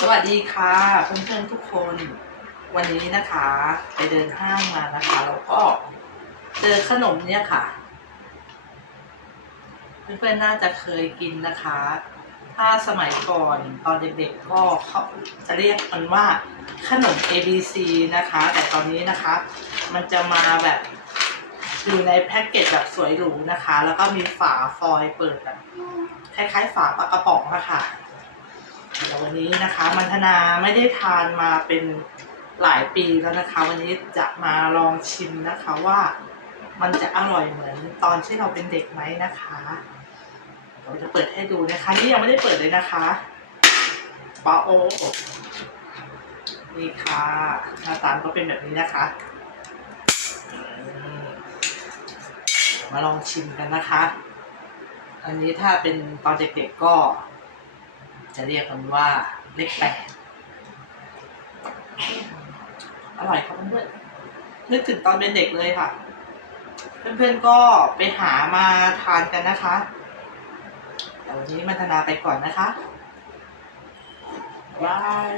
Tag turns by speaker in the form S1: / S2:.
S1: สวัสดีค่ะเพื่อนๆทุกคน วันนี้นะคะ ไปเดินห้างมานะคะแล้วก็เจอขนมเนี่ยค่ะ เพื่อนๆน่าจะเคยกินนะคะ ถ้าสมัยก่อนตอนเด็กๆก็เขาจะเรียกมันว่าขนม ABC นะคะ แต่ตอนนี้นะคะ มันจะมาแบบอยู่ในแพ็กเกจแบบสวยหรูนะคะ แล้วก็มีฝาฟอยล์เปิดแบบคล้ายๆฝาปากกระป๋องอะค่ะ วันนี้นะคะ มันธนาไม่ได้ทานมาเป็นหลายปีแล้วนะคะ วันนี้จะมาลองชิมนะคะว่ามันจะอร่อยเหมือนตอนที่เราเป็นเด็กไหมนะคะเราจะเปิดให้ดูนะคะ นี่ยังไม่ได้เปิดเลยนะคะปาโอนี่ค่ะหน้าตาก็เป็นแบบนี้นะคะมเดี๋ยวมาลองชิมกันนะคะ อันนี้ถ้าเป็นตอนเด็กๆก็ จะเรียกมันว่าเลขแปดอร่อยครับเพื่อนนึกถึงตอนเป็นเด็กเลยค่ะ เพื่อนๆก็ไปหามาทานกันนะคะแต่วันนี้มันธนาไปก่อนนะคะบาย